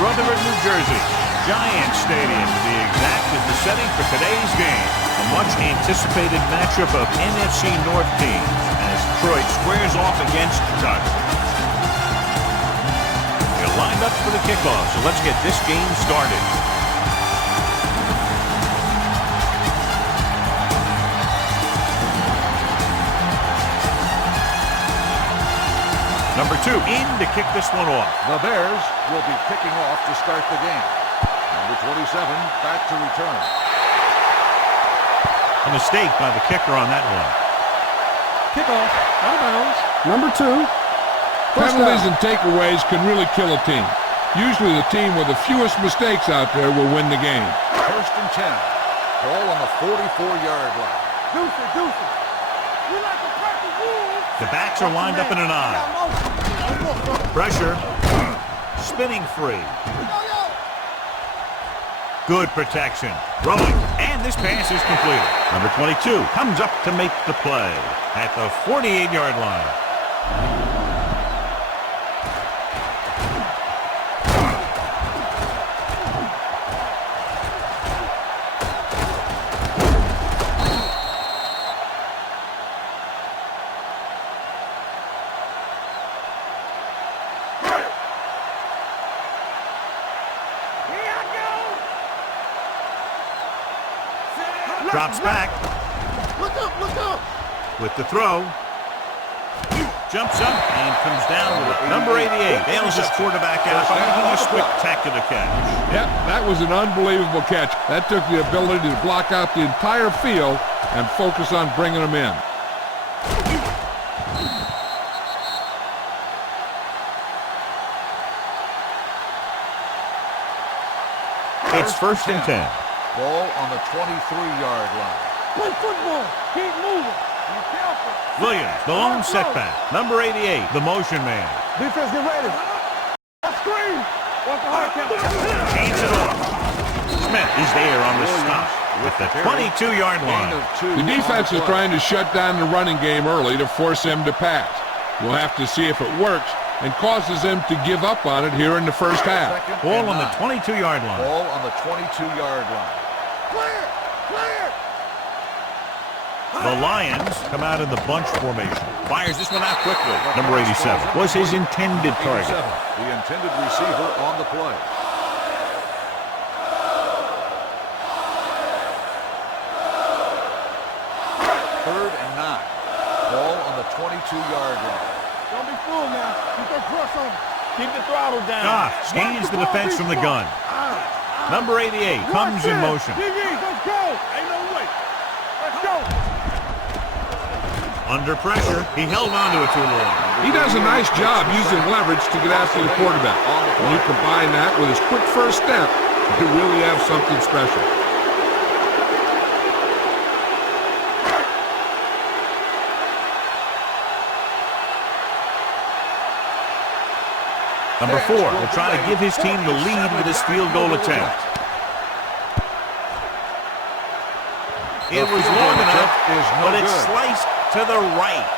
Rutherford, New Jersey. Giant Stadium, to be exact, is the setting for today's game. A much-anticipated matchup of NFC North teams as Detroit squares off against Chicago. They're lined up for the kickoff, so let's get this game started. Number 2 in to kick this one off. The Bears will be kicking off to start the game. Number 27 back to return. A mistake by the kicker on that one. Kickoff, out of bounds. Number 2. Penalties and takeaways can really kill a team. Usually the team with the fewest mistakes out there will win the game. First and 10. Ball on the 44-yard line. Deuces. We like to practice rules. The backs are lined up in an I. Pressure. Spinning free. Good protection. Rolling. And this pass is completed. Number 22 comes up to make the play at the 48-yard line. Drops back. Look up. With the throw. Jumps up and comes down with it. Number 88 bails his quarterback out by making a spectacular catch. Yep, that was an unbelievable catch. That took the ability to block out the entire field and focus on bringing them in. It's first and 10. Ball on the 23-yard line. Play football. Keep moving. Be careful. Williams, the lone setback. Number 88, the motion man. Defense, get ready. A screen. Watch the high count. Hands it off. Smith is there on the stop with the 22-yard line. The defense is trying to shut down the running game early to force him to pass. We'll have to see if it works and causes them to give up on it here in the first half. Ball on the 22-yard line. Ball on the 22-yard line. Clear. The Lions come out in the bunch formation. Fires this one out quickly. Number 87 was his intended target. The intended receiver on the play. Third and 9. Ball on the 22-yard line. Don't be fooled now. Keep that press on. Keep the throttle down. Goff scans the defense from the gun. Number 88 comes in motion. Let's go. Ain't no way. Let's go. Under pressure, he held on to it too long. He does a nice job using leverage to get after the quarterback. When you combine that with his quick first step, you really have something special. Number 4 will try to give his team the lead with his field goal attempt. It was long enough, but it's sliced to the right.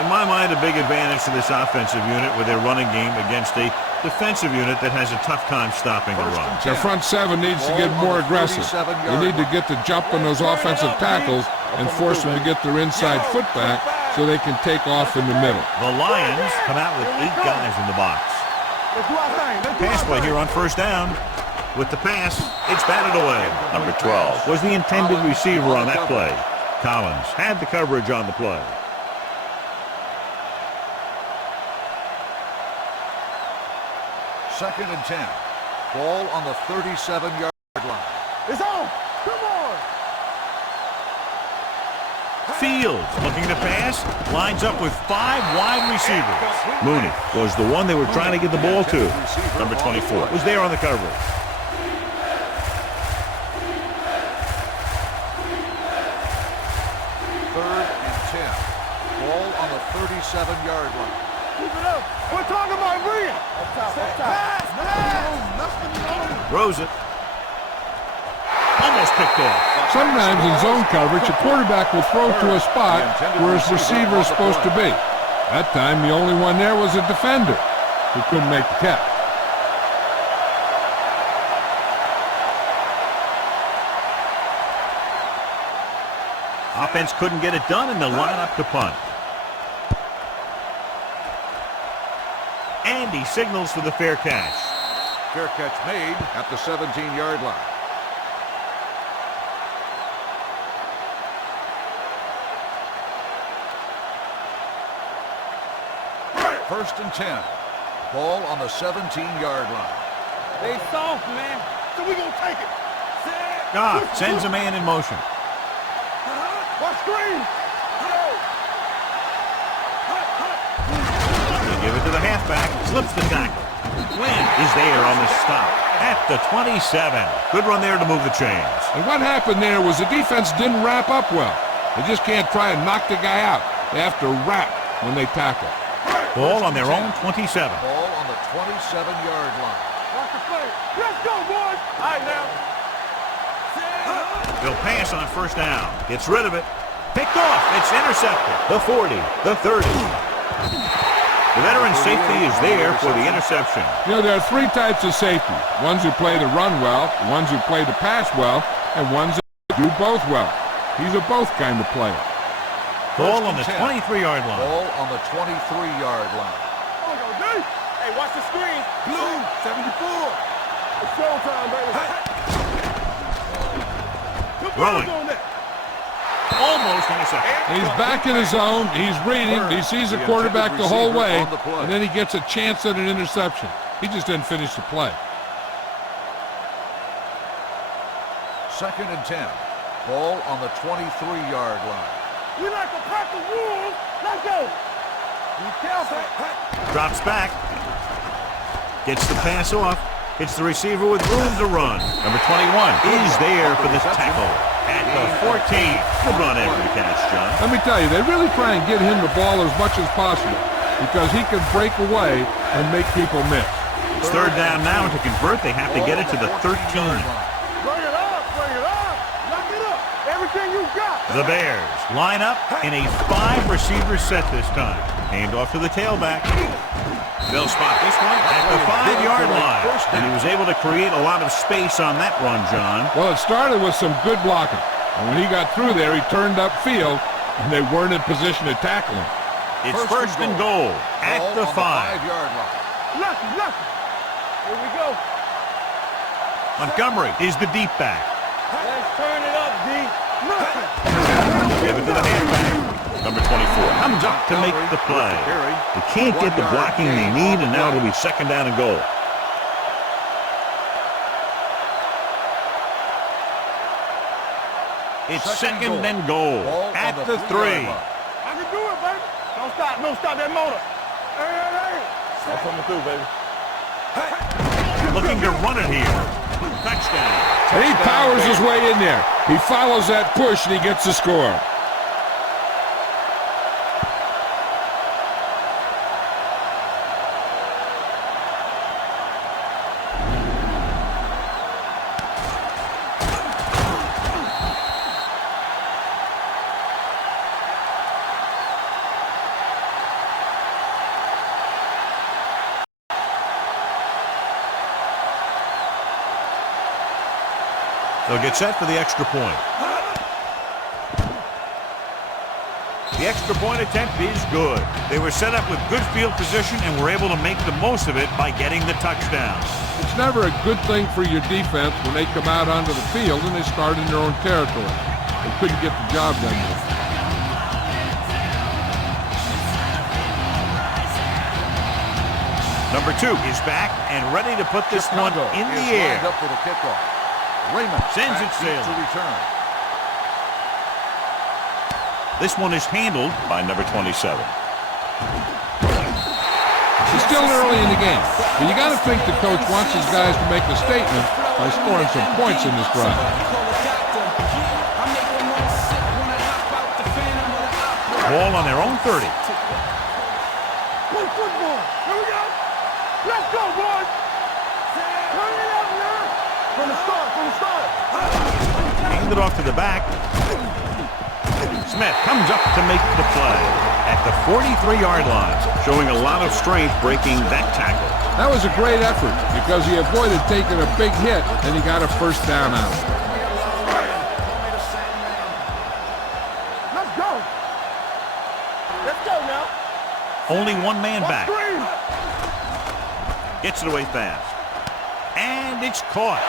In my mind, a big advantage to this offensive unit with their running game against a defensive unit that has a tough time stopping the run. Their front seven needs to get more aggressive. They need to get the jump on those offensive tackles and force them to get their inside foot back so they can take off in the middle. The Lions come out with 8 guys in the box. Pass play here on first down. With the pass, it's batted away. Number 12 was the intended receiver on that play. Collins had the coverage on the play. Second and 10. Ball on the 37-yard line. It's on. Come on. Fields looking to pass, lines up with 5 wide receivers. Mooney was the one they were trying to get the ball to. Number 24 was there on the coverage. Third and 10. Ball on the 37-yard line. Keep it up. We're talking about Bria. Pass. Throws it. Almost picked off. Sometimes in zone coverage, a quarterback will throw to a spot where his receiver is supposed to be. That time, the only one there was a defender. who couldn't make the catch. Offense couldn't get it done, and they'll line up to punt. And he signals for the fair catch. Fair catch made at the 17-yard line. First and 10. Ball on the 17-yard line. They soft, man. So we gonna take it. Goff sends a man in motion. What screen? They give it to the halfback. Slips the tackle. Wynn is there on the stop at the 27. Good run there to move the chains. And what happened there was the defense didn't wrap up well. They just can't try and knock the guy out. They have to wrap when they tackle. Ball on their own 27. Ball on the 27-yard line. Watch the play. Let's go, boys. All right, now. They'll pass on first down. Gets rid of it. Picked off. It's intercepted. The 40. The 30. The veteran safety is there for the interception. You know, there are three types of safety. Ones who play the run well, ones who play the pass well, and ones that do both well. He's a both kind of player. Ball on the 23-yard line. Ball on the 23-yard line. Oh, go, D. Hey, watch the screen. Blue, 74. It's showtime, baby. Throwing. Almost intercepted. He's back in his zone. He's reading. He sees the quarterback the whole way, and then he gets a chance at an interception. He just didn't finish the play. Second and 10. Ball on the 23-yard line. We like a pack of wolves. Let's go. Be careful. Drops back. Gets the pass off. Hits the receiver with room to run. Number 21 is there for the tackle at the 14. Good run after the catch, John. Let me tell you, they really try and get him the ball as much as possible because he can break away and make people miss. It's third down now, and to convert, they have to get it to the 13. Bring it up. Bring it up. Lock it up. Everything you got. The Bears line up in a 5-receiver set this time. Hand off to the tailback. They'll spot this one at the 5-yard line. And he was able to create a lot of space on that run, John. Well, it started with some good blocking. And when he got through there, he turned upfield, and they weren't in position to tackle him. It's first and goal at the 5. 5-yard line. Lucky. Here we go. Montgomery is the deep back. Let's turn it up, D. Lucky. Give it to the halfback. Number 24 comes up to make the play. They can't get the blocking they need, and now it'll be second down and goal. It's second and goal at the 3. I can do it, baby. Don't stop that motor. Hey. I'm coming through, baby. Looking to run it here. Touchdown. And he powers his way in there. He follows that push, and he gets the score. They'll get set for the extra point. The extra point attempt is good. They were set up with good field position and were able to make the most of it by getting the touchdown. It's never a good thing for your defense when they come out onto the field and they start in their own territory. They couldn't get the job done. Number 2 is back and ready to put this one in the air. Lined up for the kickoff. Raymond sends it sailing to return. This one is handled by number 27. It's still early in the game, but you got to think the coach wants his guys to make a statement by scoring some points in this drive. Ball on their own 30. Play football. Here we go. Let's go, boys. Turn it up now. From the start. Hand it off to the back. Smith comes up to make the play. at the 43-yard line, showing a lot of strength breaking that tackle. That was a great effort because he avoided taking a big hit and he got a first down out of it. Let's go. Let's go now. Only one man back. Gets it away fast. And it's caught.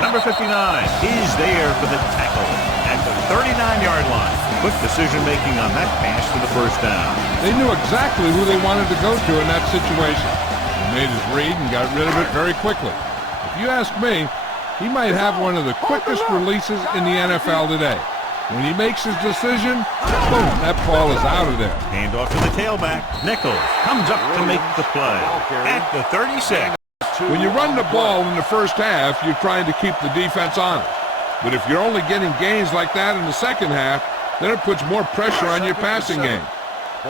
Number 59 is there for the tackle at the 39-yard line. Quick decision-making on that pass for the first down. They knew exactly who they wanted to go to in that situation. He made his read and got rid of it very quickly. If you ask me, he might have one of the quickest releases in the NFL today. When he makes his decision, boom, that ball is out of there. Handoff to the tailback. Nichols comes up to make the play at the 36. When you run the ball in the first half, you're trying to keep the defense honest. But if you're only getting gains like that in the second half, then it puts more pressure on your passing game.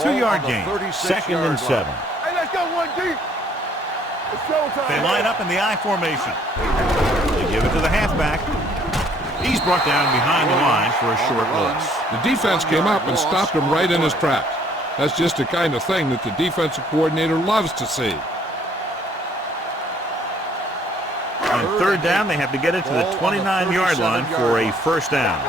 2-yard gain, 2nd and 7. Hey, let's go one deep. It's showtime. They line up in the I formation. They give it to the halfback. He's brought down behind the line for a short loss. The defense came up and stopped him right in his tracks. That's just the kind of thing that the defensive coordinator loves to see. On third down, they have to get it to the 29-yard line for a first down.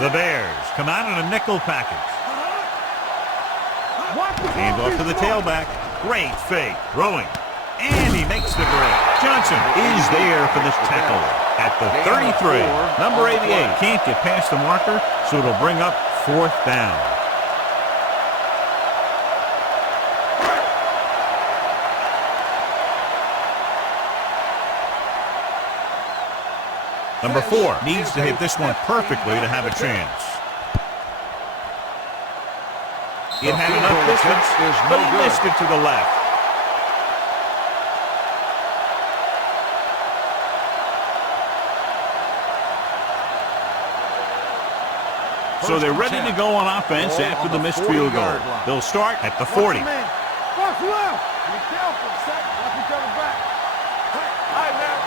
The Bears come out in a nickel package. Handoff to the tailback. Great fake. Throwing. And he makes the break. Johnson is there for this tackle at the 33. Number 88 can't get past the marker, so it'll bring up fourth down. Number 4 needs to hit this one perfectly to have a chance. It had enough distance, but he missed it to the left. So they're ready to go on offense after the missed field goal. They'll start at the 40. Watch left. Be careful. Watch each other back. All right, man.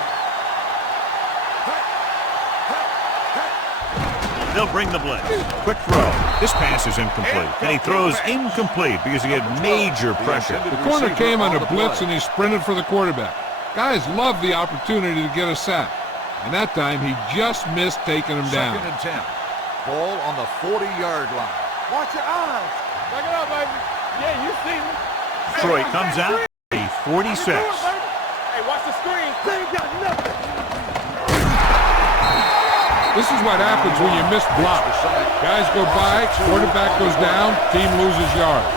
They'll bring the blitz. Quick throw. This pass is incomplete. And he throws incomplete because he had major pressure. The corner came on a blitz and he sprinted for the quarterback. Guys love the opportunity to get a sack. And that time he just missed taking him down. 2nd and 10. Ball on the 40-yard line. Watch your eyes. Back it up, baby. Yeah, you see me. Detroit comes out a 46. Hey, watch the screen. They ain't got nothing. This is what happens when you miss blocks. Guys go by, quarterback goes down, team loses yards.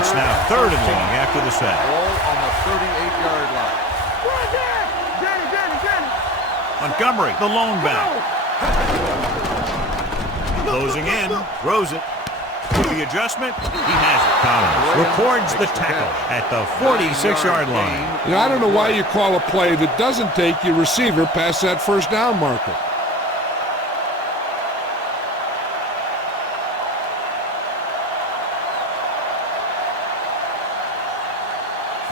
It's now 3rd and long after the sack. Ball on the 38-yard line. Montgomery, the lone back. Closing in, throws it. With the adjustment, he has it. Collins records the tackle at the 46-yard line. You know, I don't know why you call a play that doesn't take your receiver past that first down marker.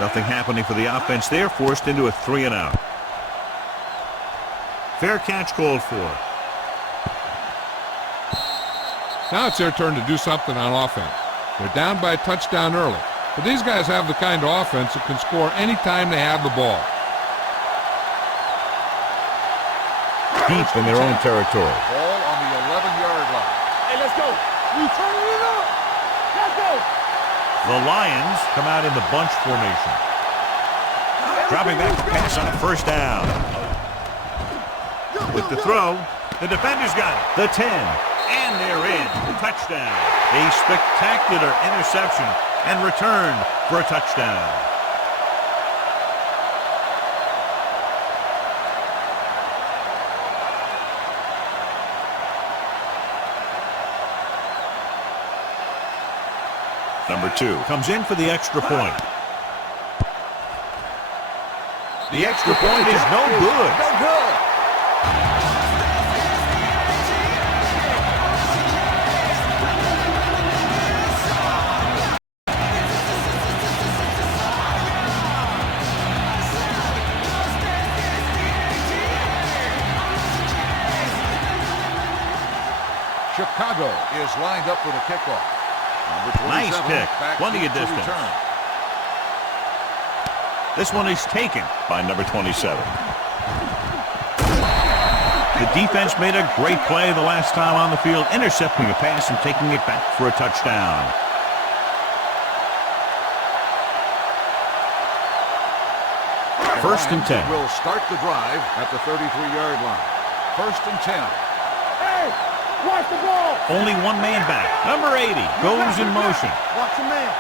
Nothing happening for the offense there, forced into a 3-and-out. Fair catch called for. Now it's their turn to do something on offense. They're down by a touchdown early, but these guys have the kind of offense that can score anytime they have the ball. Deep in their own territory. Ball on the 11-yard line. Hey, let's go. We turning it up. Let's go. The Lions come out in the bunch formation. Dropping back to pass on a first down. With the throw, the defender's got it. The 10, and they're in. Touchdown. A spectacular interception and returned for a touchdown. Number 2 comes in for the extra point. The extra point is no good. No good. Chicago is lined up for the kickoff. Number 27, Nice kick. back Plenty of to distance. return. This one is taken by number 27. The defense made a great play the last time on the field, intercepting a pass and taking it back for a touchdown. First and 10. Will start the drive at the 33-yard line. First and 10. Hey, watch the ball. Only one man back. Number 80 goes in motion. Watch the man.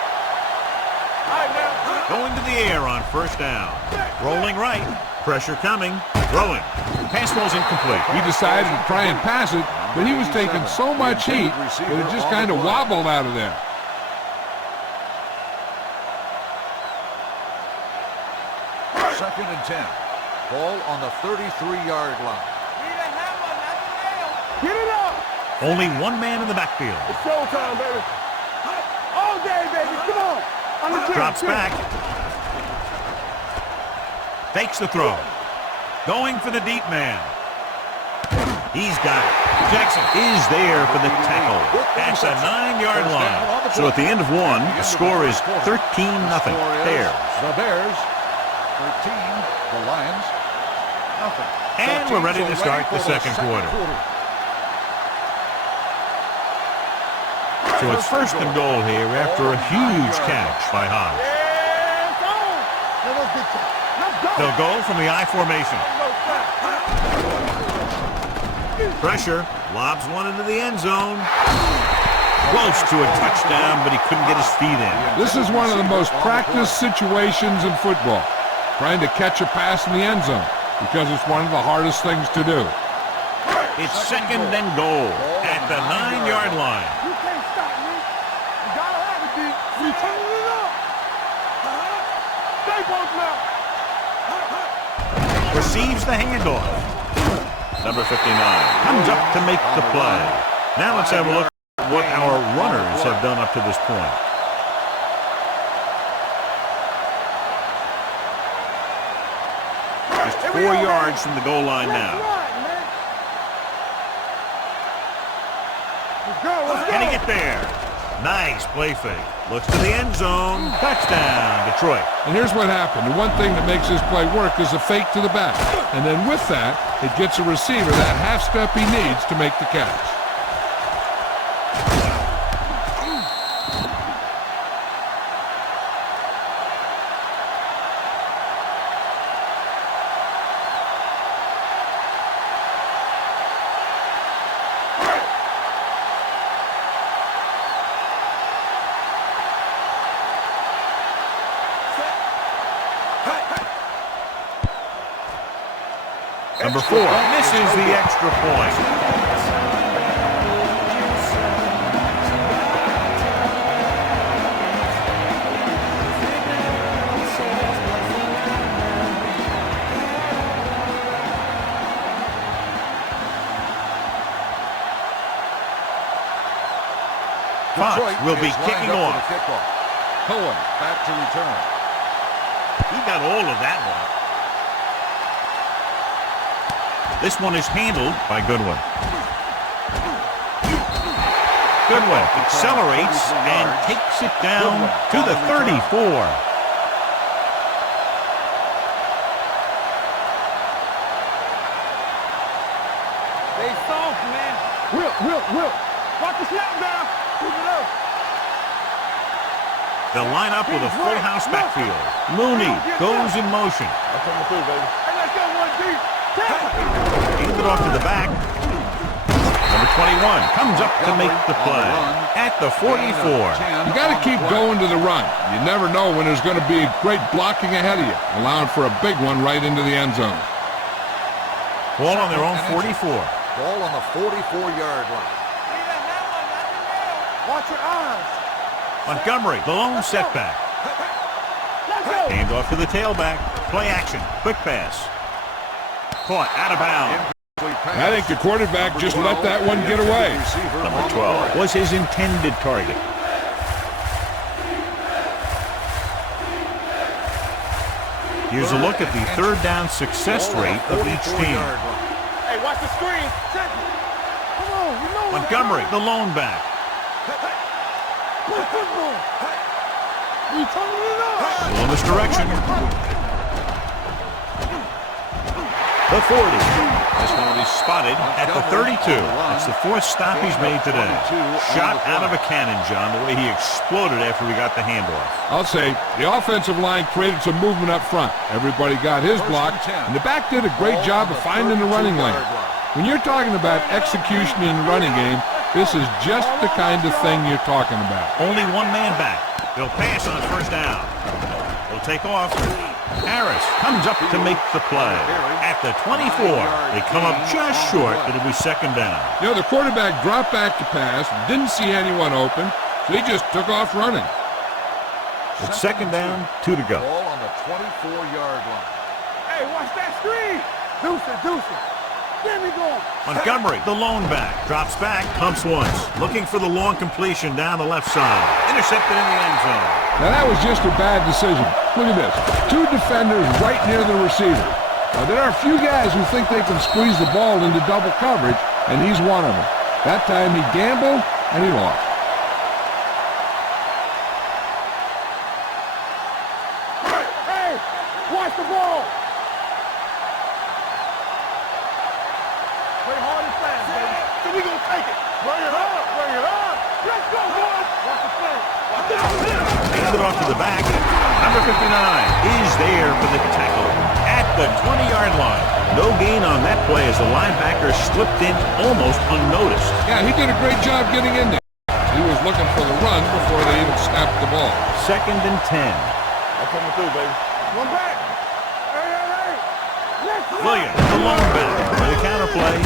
All right, now. Going to the air on first down. Rolling right. Pressure coming. Throwing. Pass ball's incomplete. He decided to try and pass it, but he was taking so much heat that it just kind of wobbled out of there. Second and 10. Ball on the 33-yard line. Get it up. Only one man in the backfield. It's showtime, baby. All day, baby. Come on. On the team. Drops back. Takes the throw. Going for the deep man. He's got it. Jackson is there for the tackle at the 9-yard line. So at the end of one, the score is 13-0. Bears. The Bears, 13. The Lions, nothing. And we're ready to start the second quarter. So it's first and goal here after a huge catch by Hodge. Yeah, it's on. Let's go. They'll go from the I formation. Pressure. Lobs one into the end zone. Close to a touchdown, but he couldn't get his feet in. This is one of the most practiced situations in football, trying to catch a pass in the end zone, because it's one of the hardest things to do. It's second and goal at the 9-yard line. You can't stop me. You gotta have it, D. We turning it up. Stay both now. Receives the handoff. Number 59 comes up to make the play. Now let's have a look at what our runners have done up to this point. Just 4 yards from the goal line now. Can he get there? Nice play fake. Looks to the end zone. Touchdown, Detroit. And here's what happened. The one thing that makes this play work is a fake to the back. And then with that, it gets a receiver that half step he needs to make the catch. Number 4 misses the extra point. Fox will be kicking off. Cohen back to return. He got all of that one. This one is handled by Goodwin. Goodwin accelerates and takes it down to the 34. They soft, man. Will. Watch the snap down. Keep it up. They'll line up with a full house backfield. Mooney goes in motion. I'm coming through, baby. Hey, let's go, 1-2. Hand it off to the back. Number 21 comes up to make the play at the 44. You got to keep going to the run. You never know when there's going to be great blocking ahead of you, allowing for a big one right into the end zone. Ball on their own 44. Ball on the 44-yard line. Watch your eyes. Montgomery, the lone setback. Let's go. Hand off to the tailback. Play action. Quick pass. Caught out of bounds. I think the quarterback just let that one get away. Number 12 was his intended target. Here's a look at the third down success rate of each team. Hey, watch the screen. Check it. Come on. Montgomery, the lone back. Play football. You turning it up. In this direction. The 40. This one will be spotted at the 32. That's the fourth stop he's made today. Shot out of a cannon, John, the way he exploded after he got the handoff. I'll say the offensive line created some movement up front. Everybody got his block, and the back did a great job of finding the running lane. When you're talking about execution in the running game, this is just the kind of thing you're talking about. Only one man back. They'll pass on first down. They'll take off. Harris comes up to make the play. At the 24, they come up just short. It'll be second down. You know, the quarterback dropped back to pass, didn't see anyone open, so he just took off running. It's second down, 2 to go. Ball on the 24-yard line. Hey, watch that screen. Deuce it. There we go. Montgomery, the lone back, drops back, pumps once, looking for the long completion down the left side. Intercepted in the end zone. Now that was just a bad decision. Look at this. 2 defenders right near the receiver. Now there are a few guys who think they can squeeze the ball into double coverage, and he's one of them. That time he gambled, and he lost. Hey, watch the ball. Play hard and fast, baby. So we gonna take it. Bring it up. Let's go, boys. Watch the play. Handed off to the back. Number 59 is there for the tackle at the 20-yard line. No gain on that play as the linebacker slipped in almost unnoticed. Yeah, he did a great job getting in there. He was looking for the run before they even snapped the ball. Second and 10. I'm coming through, baby. One back. Hey. Let's go. Williams, the lone back. For the counter play.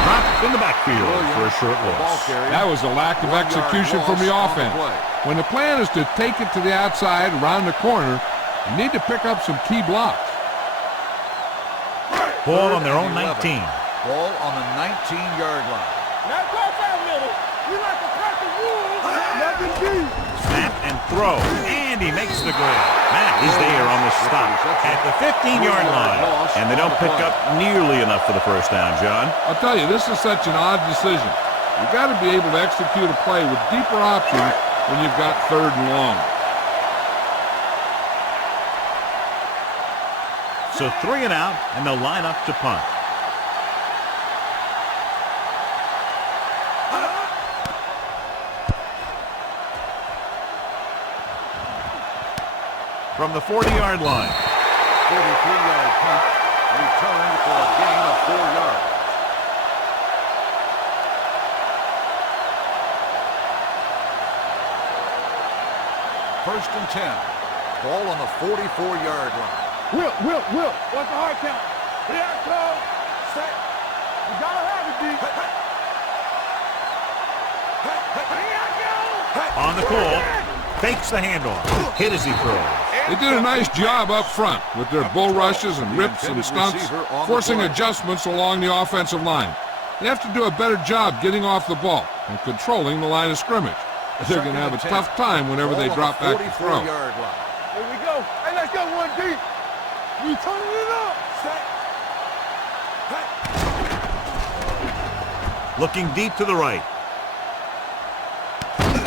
Dropped in the backfield for a short loss. That was a lack of execution from the offense. When the plan is to take it to the outside, around the corner, you need to pick up some key blocks. Ball on their own 19. Ball on the 19-yard line. Now cross that middle. You like to crack the rules. Nothing deep. Snap and throw. And he makes the grab. Matt is there on the stop at the 15-yard line. And they don't pick up nearly enough for the first down, John. I'll tell you, this is such an odd decision. You've got to be able to execute a play with deeper options when you've got third and long. So 3 and out, and they'll line up to punt. From the 40-yard line. 43-yard punt. Returned for a gain of 4 yards. First and 10. Ball on the 44-yard line. Will. What's the hard count? Here it comes. Set. You gotta have it, D. Here I go. On the call. Fakes the handoff. Hit as he throws. They did a nice job up front with their bull rushes and rips and stunts, forcing adjustments along the offensive line. They have to do a better job getting off the ball and controlling the line of scrimmage. They're going to have a tough time whenever they drop back to throw. Here we go. Hey, let's go one deep. You turning it up. Looking deep to the right.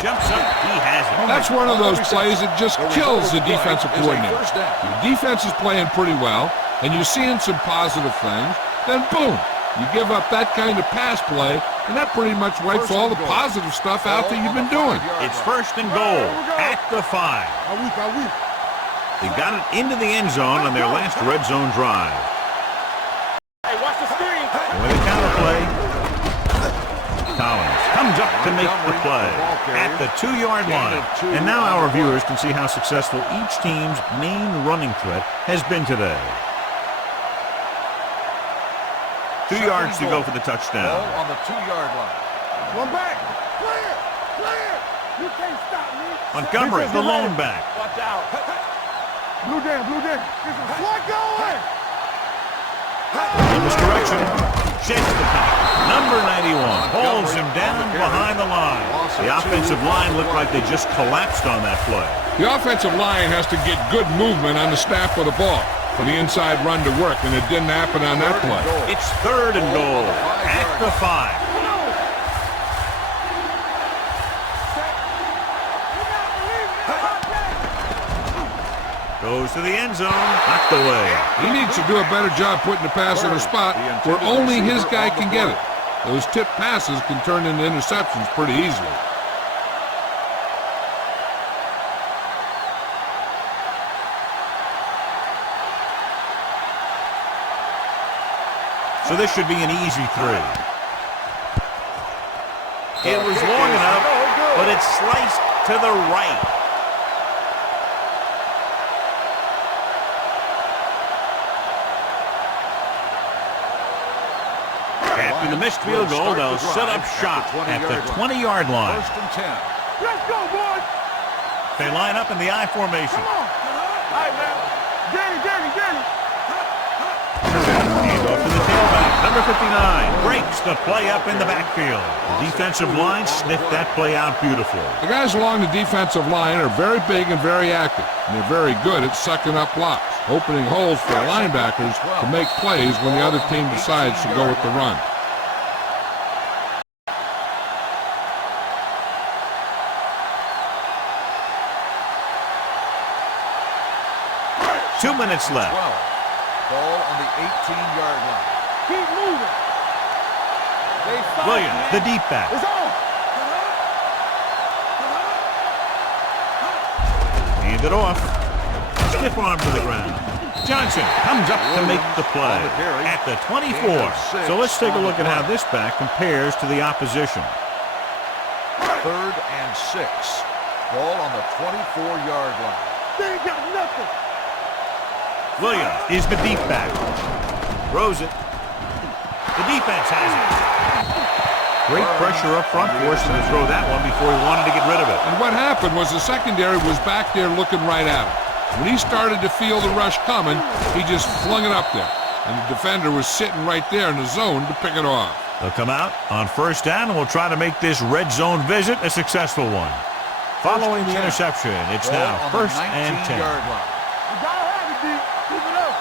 Jumps up. He has it. That's one of those plays that just kills the defensive coordinator. Your defense is playing pretty well, and you're seeing some positive things. Then boom, you give up that kind of pass play, and that pretty much wipes all the positive stuff out that you've been doing. It's first and goal at the 5. They got it into the end zone on their last red zone drive. Hey, watch the screen. With a counter play, Collins comes up to make the play at the 2-yard line. And now our viewers can see how successful each team's main running threat has been today. 2 yards to go for the touchdown. Ball on the 2-yard line. One back. Clear. You can't stop me. Montgomery, the lone back. Watch out. Blue down. There's a flood going. In this direction, shakes the pack. Number 91 holds him down behind the line. The offensive line looked like they just collapsed on that play. The offensive line has to get good movement on the snap of the ball for the inside run to work, and it didn't happen on that play. It's third and goal at the 5. Goes to the end zone. Knocked away. He needs to do a better job putting the pass in a spot where only his guy can get it. Those tip passes can turn into interceptions pretty easily. So this should be an easy 3. It was long enough, but it's sliced to the right. After the missed field goal, they'll set up shop at the 20-yard line. First and 10. Let's go, boys. They line up in the I formation. Come on. All right, man. Danny. Hand off to the tailback. Number 59 breaks the play up in the backfield. The defensive line sniffed that play out beautifully. The guys along the defensive line are very big and very active, and they're very good at sucking up blocks, opening holes for the linebackers to make plays when the other team decides to go with the run. Two minutes left. Ball on the 18-yard line. Keep moving. Williams, the deep back. It's on. Hand it off. Stiff arm to the ground. Johnson comes up to make the play at the 24. So let's take a look at how this back compares to the opposition. 3rd and 6. Ball on the 24-yard line. They ain't got nothing. Williams is the deep back. Throws it. The defense has it. Great pressure up front, forced him to throw that one before he wanted to get rid of it. And what happened was the secondary was back there looking right at him. When he started to feel the rush coming, he just flung it up there. And the defender was sitting right there in the zone to pick it off. They'll come out on 1st down and we'll try to make this red zone visit a successful one. Following the interception, it's now 1st and 10. You gotta have it, D. Keep it up.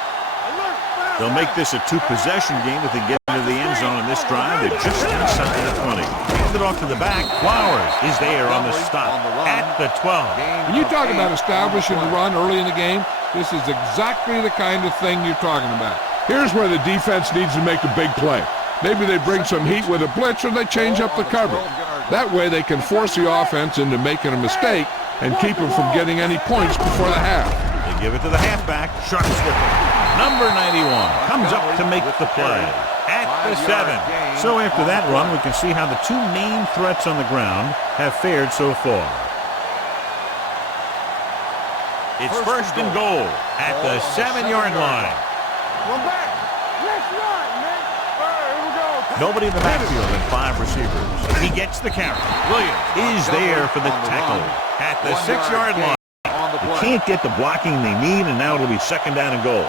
Alert. They'll make this a 2-possession game if they get into the end zone in this drive. They're just inside the 20. Hand it off to the back. Flowers is there on the stop at the 12. When you talk about establishing the run early in the game, this is exactly the kind of thing you're talking about. Here's where the defense needs to make a big play. Maybe they bring some heat with a blitz or they change up the cover. That way they can force the offense into making a mistake and keep them from getting any points before the half. They give it to the halfback. Sharp slipper. Number 91 comes up to make the play at the 7. So after that run, we can see how the two main threats on the ground have fared so far. It's 1st and goal at the 7-yard line. One back. Let's run, man. All right, here we go. Nobody in the backfield and 5 receivers. He gets the carry. Williams is there for the tackle at the 6-yard line. They can't get the blocking they need, and now it'll be 2nd down and goal.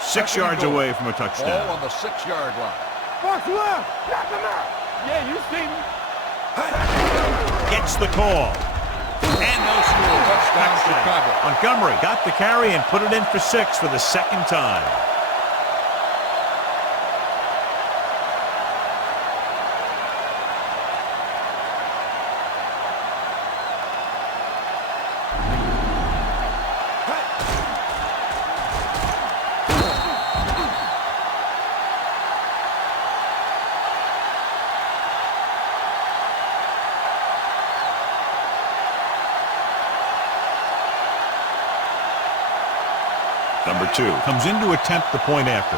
6 yards away from a touchdown. Ball on the 6-yard line. Box left. Knock him out. Yeah, you see me. Gets the call. And no score. Touchdown, Chicago. Montgomery got the carry and put it in for 6 for the 2nd time. Number 2 comes in to attempt the point after.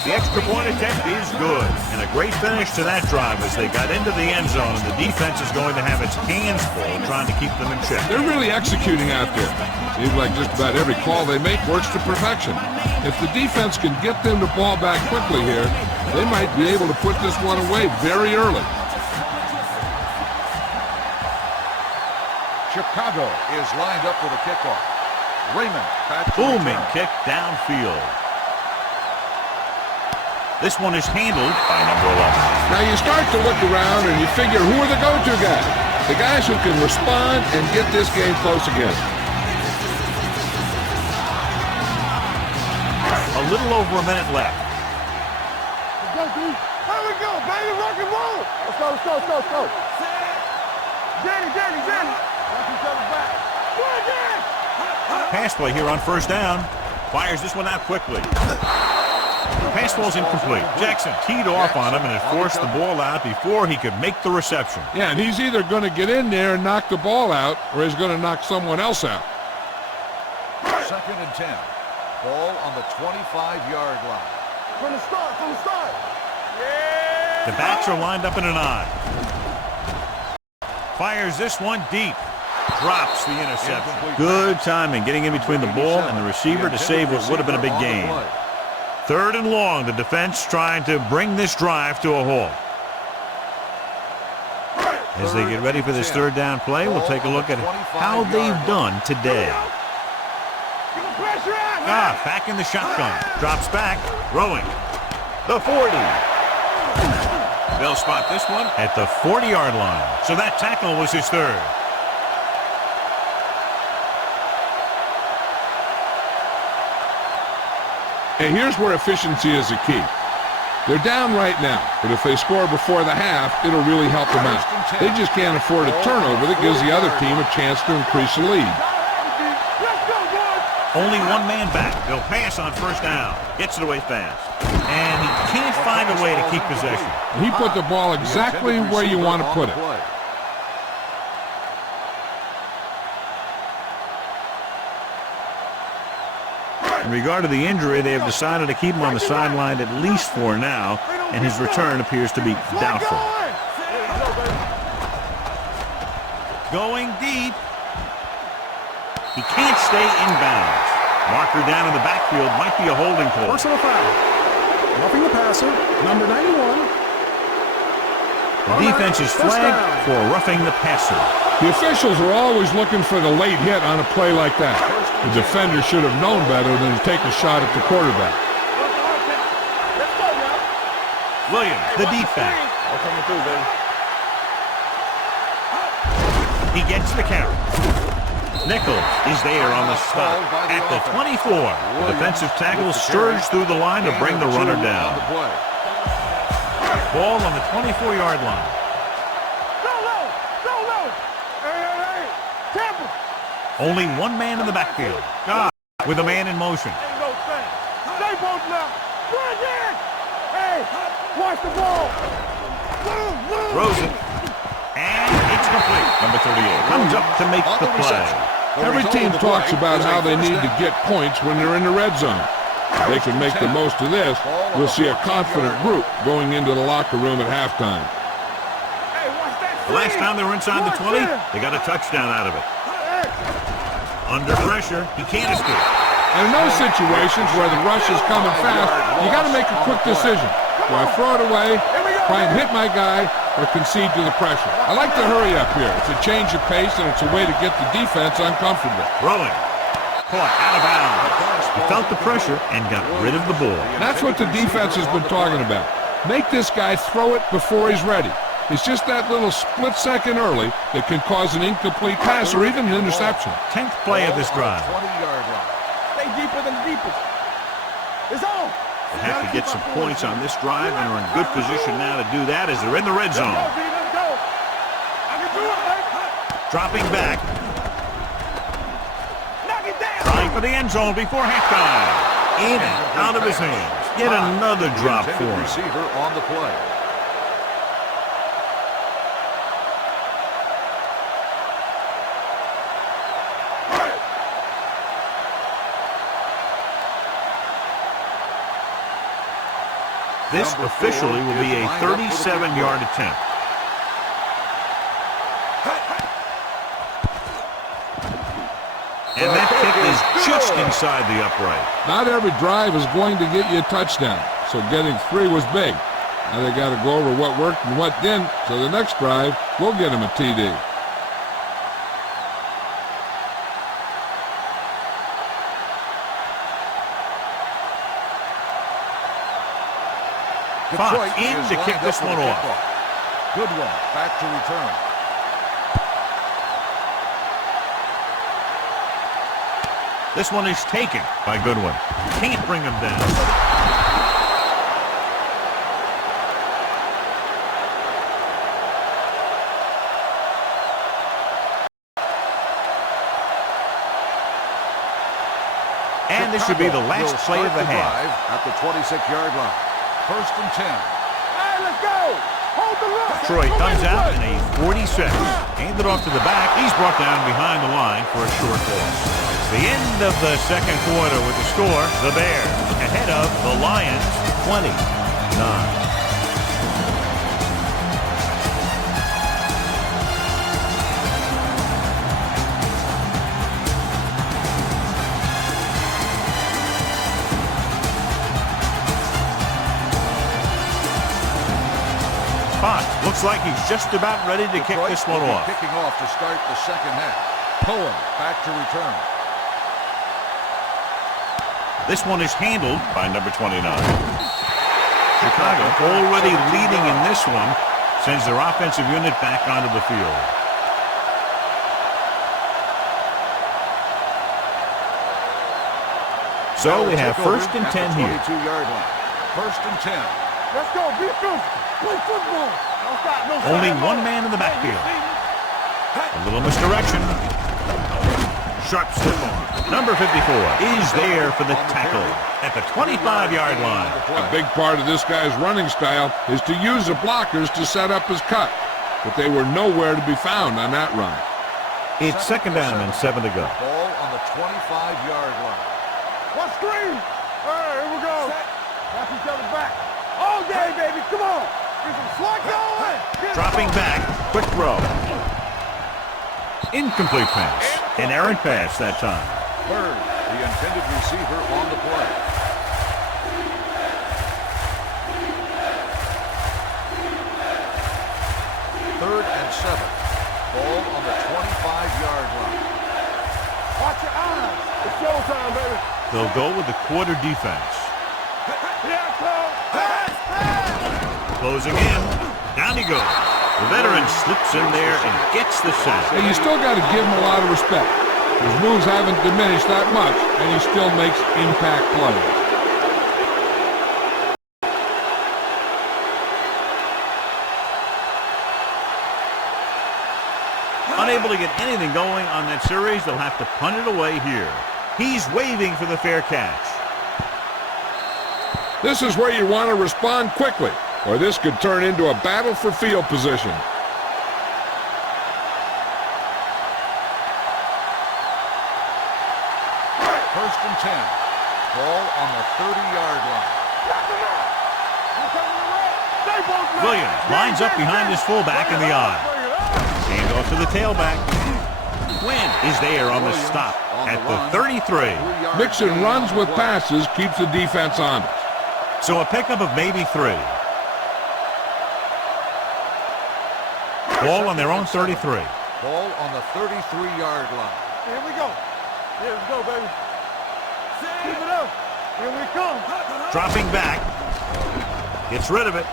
The extra point attempt is good, and a great finish to that drive as they got into the end zone, and the defense is going to have its hands full trying to keep them in check. They're really executing out there. Seems like just about every call they make works to perfection. If the defense can get them the ball back quickly here, they might be able to put this one away very early. Chicago is lined up for the kickoff. Raymond. Booming kick downfield. This one is handled by number 11. Now you start to look around and you figure who are the go-to guys? The guys who can respond and get this game close again. A little over a minute left. Here we go, baby. Rock and roll. Let's go. Danny. Watch each other back. Go again. Pass play here on first down. Fires this one out quickly. Pass ball's incomplete. Jackson teed off on him and had forced the ball out before he could make the reception. Yeah, and he's either going to get in there and knock the ball out, or he's going to knock someone else out. 2nd and 10. Ball on the 25-yard line. From the start. The backs are lined up in an I. Fires this one deep. Drops the interception. Good timing getting in between the ball and the receiver to save what would have been a big gain. 3rd and long, the defense trying to bring this drive to a halt. As they get ready for this 3rd down play, we'll take a look at how they've done today. Back in the shotgun. Drops back. Rowing. The 40. They'll spot this one at the 40-yard line. So that tackle was his 3rd. And here's where efficiency is a key. They're down right now, but if they score before the half, it'll really help them out. They just can't afford a turnover that gives the other team a chance to increase the lead. Only one man back. They'll pass on first down. Gets it away fast. And he can't find a way to keep possession. He put the ball exactly where you want to put it. In regard to the injury, they have decided to keep him on the sideline at least for now, and his return appears to be doubtful. Going deep. He can't stay in bounds. Marker down in the backfield might be a holding call. Personal foul. Roughing the passer, number 91. The defense is flagged for roughing the passer. The officials are always looking for the late hit on a play like that. The defender should have known better than to take a shot at the quarterback. Williams, the deep back. He gets the carry. Nichols is there on the stop at the 24. The defensive tackle surged through the line to bring the runner down. Ball on the 24-yard line. Only one man in the backfield. God, with a man in motion. Stay both now. Bring in. Hey, watch the ball. Throws it. And it's complete. Number 38 comes up to make the play. Every team talks about how they need to get points when they're in the red zone. If they can make the most of this, we'll see a confident group going into the locker room at halftime. The last time they were inside the 20, they got a touchdown out of it. Under pressure, he can't escape. And in those situations where the rush is coming fast, you got to make a quick decision. Do I throw it away, try and hit my guy, or concede to the pressure? I like to hurry up here. It's a change of pace, and it's a way to get the defense uncomfortable. Throwing. Caught out of bounds. He felt the pressure and got rid of the ball. That's what the defense has been talking about. Make this guy throw it before he's ready. It's just that little split second early that can cause an incomplete pass or even an interception. 10th play of this drive. 20-yard line. Stay deeper than the deepest. It's on. They have to get some points on this drive and are in good position now to do that as they're in the red zone. Let's go. I can do it, man. Dropping back. Knock it down. Trying for the end zone before halftime. In and out of his hands. Yet another drop for him. Receiver on the play. This officially will be a 37-yard attempt. And that kick is just inside the upright. Not every drive is going to get you a touchdown, so getting 3 was big. Now they got to go over what worked and what didn't, so the next drive will get him a TD. Fox in to kick this one off. Good one. Back to return. This one is taken by Goodwin. Can't bring him down. And this should be the last play of the half. At the 26-yard line. 1st and 10. Hey, let's go. Hold the look. Detroit comes out in a 46. Handed off to the back. He's brought down behind the line for a short loss. It's the end of the second quarter with the score. The Bears ahead of the Lions 29. Looks like he's just about ready to kick this one off. Kicking off to start the second half. Poem back to return. This one is handled by number 29. Chicago already leading in this one, sends their offensive unit back onto the field. So they have 1st and 10 here. 22-yard line. 1st and 10. Let's go. Be physical. Play football. Only one man in the backfield. A little misdirection. Sharp stiff arm. Number 54 is there for the tackle at the 25-yard line. A big part of this guy's running style is to use the blockers to set up his cut. But they were nowhere to be found on that run. It's 2nd down and 7 to go. Ball on the 25-yard line. One screen. All right, here we go. Watch each other back. All day, baby. Come on. Dropping back, quick throw. Incomplete pass. An errant pass that time. Bird, the intended receiver on the play. Third and 7. Ball on the 25-yard line. Watch your eyes. It's showtime, baby. They'll go with the quarter defense. Closing in. Down he goes. The veteran slips in there and gets the sack. And you still got to give him a lot of respect. His moves haven't diminished that much, and he still makes impact plays. Unable to get anything going on that series, they'll have to punt it away here. He's waving for the fair catch. This is where you want to respond quickly, or this could turn into a battle for field position. First and 10. Ball on the 30-yard line. Williams lines up behind his fullback in the eye. Hand off to the tailback. Quinn is there on the stop at the 33. Mixing runs with passes keeps the defense honest. So a pickup of maybe 3. Ball on their own 33. Ball on the 33-yard line. Here we go. Here we go, baby. Keep it up. Here we come. Dropping back. Gets rid of it.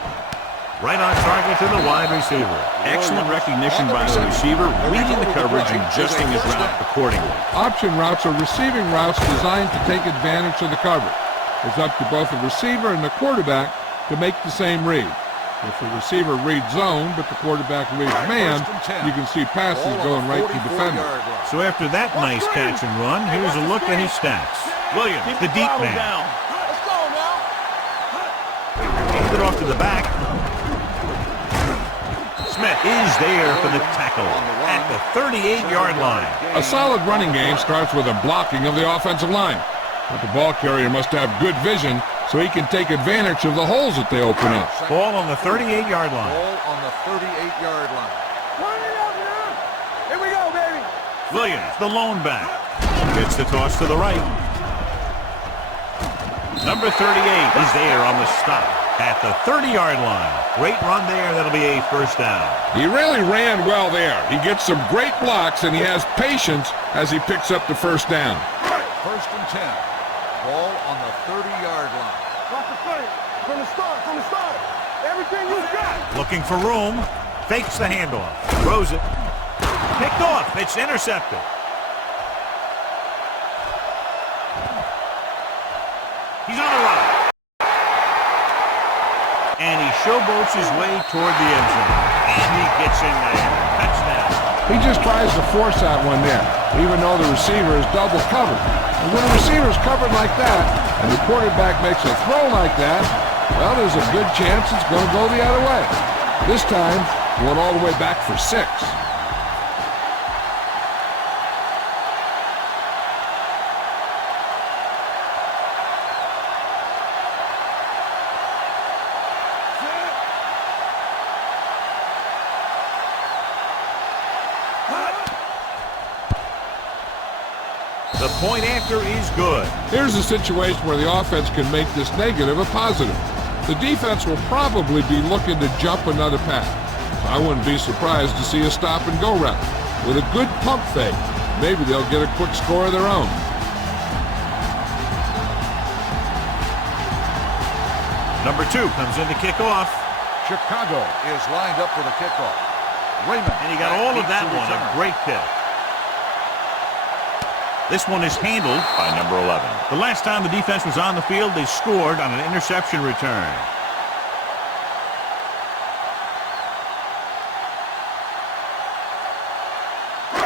Right on target to the wide receiver. Excellent recognition by the receiver, reading the coverage and adjusting his route accordingly. Option routes are receiving routes designed to take advantage of the coverage. It's up to both the receiver and the quarterback to make the same read. If the receiver reads zone, but the quarterback reads man, you can see passes going right to defenders. So after that nice catch and run, here's a look at his stats. Williams, the deep man. Let's go now. Hand it off to the back. Smith is there for the tackle at the 38-yard line. A solid running game starts with a blocking of the offensive line. But the ball carrier must have good vision so he can take advantage of the holes that they open up. Ball on the 38-yard line. Ball on the 38-yard line. Turn it up now. Here we go, baby. Williams, the lone back. Gets the toss to the right. Number 38 is there on the stop at the 30-yard line. Great run there. That'll be a first down. He really ran well there. He gets some great blocks, and he has patience as he picks up the first down. First and 10. Ball on the 30-yard line. Watch the play. From the start. Everything you got. Looking for room. Fakes the handoff. Throws it. Picked off. It's intercepted. He's on the run. And he showboats his way toward the end zone. And he gets in there. Touchdown. He just tries to force that one there, even though the receiver is double covered. And when a receiver's covered like that, and the quarterback makes a throw like that, well, there's a good chance it's going to go the other way. This time, going all the way back for 6. The point after is good. Here's a situation where the offense can make this negative a positive. The defense will probably be looking to jump another pass. So I wouldn't be surprised to see a stop-and-go route. With a good pump fake, maybe they'll get a quick score of their own. Number 2 comes in to kick off. Chicago is lined up for the kickoff. Raymond. And he got all of that one. A great kick. This one is handled by number 11. The last time the defense was on the field, they scored on an interception return.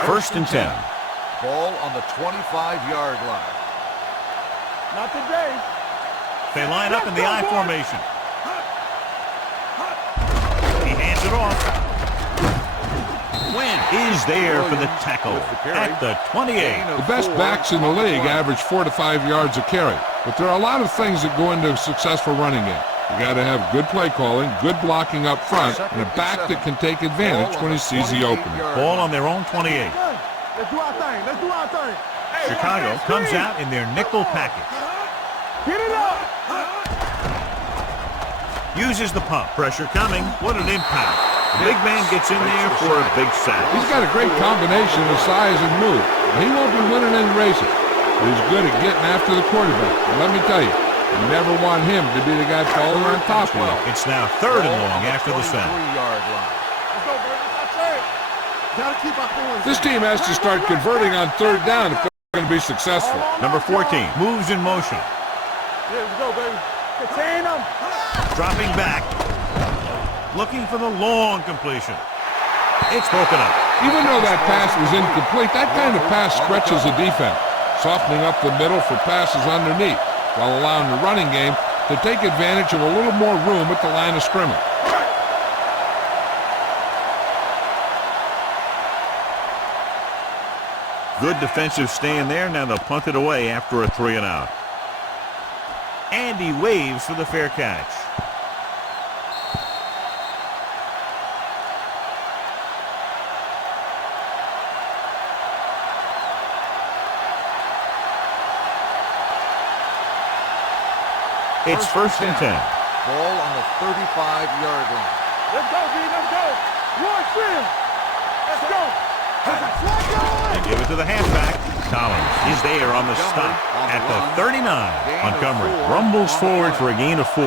First and 10. Ball on the 25-yard line. Not today. They line up in the I formation. He hands it off. Win is there for the tackle at the 28. The best backs in the league average 4 to 5 yards a carry. But there are a lot of things that go into a successful running game. You got to have good play calling, good blocking up front, and a back that can take advantage when he sees the opening. Ball on their own 28. Let's do our thing. Let's do our thing. Chicago comes out in their nickel package. Get it up. Uses the pump. Pressure coming. What an impact. The big man gets in there for a big sack. He's got a great combination of size and move. He won't be winning any races, but he's good at getting after the quarterback. And let me tell you, you never want him to be the guy falling on top of you. It's now 3rd and long after the sack. Let's go, baby. That's it. Gotta keep our feelings. This team has to start converting on 3rd down if they're going to be successful. Number 14 moves in motion. Yeah, let's go, baby. Contain them. Dropping back. Looking for the long completion. It's broken up. Even though that pass was incomplete, that kind of pass stretches the defense, softening up the middle for passes underneath, while allowing the running game to take advantage of a little more room at the line of scrimmage. Good defensive stand there. Now they'll punt it away after a 3 and out. And he waves for the fair catch. It's 1st and 10. Ball on the 35-yard line. Let's go, D. Let's go. Watch him. Let's go. They give it to the halfback. Collins is there on the stop at the 39. Montgomery rumbles forward for a gain of 4.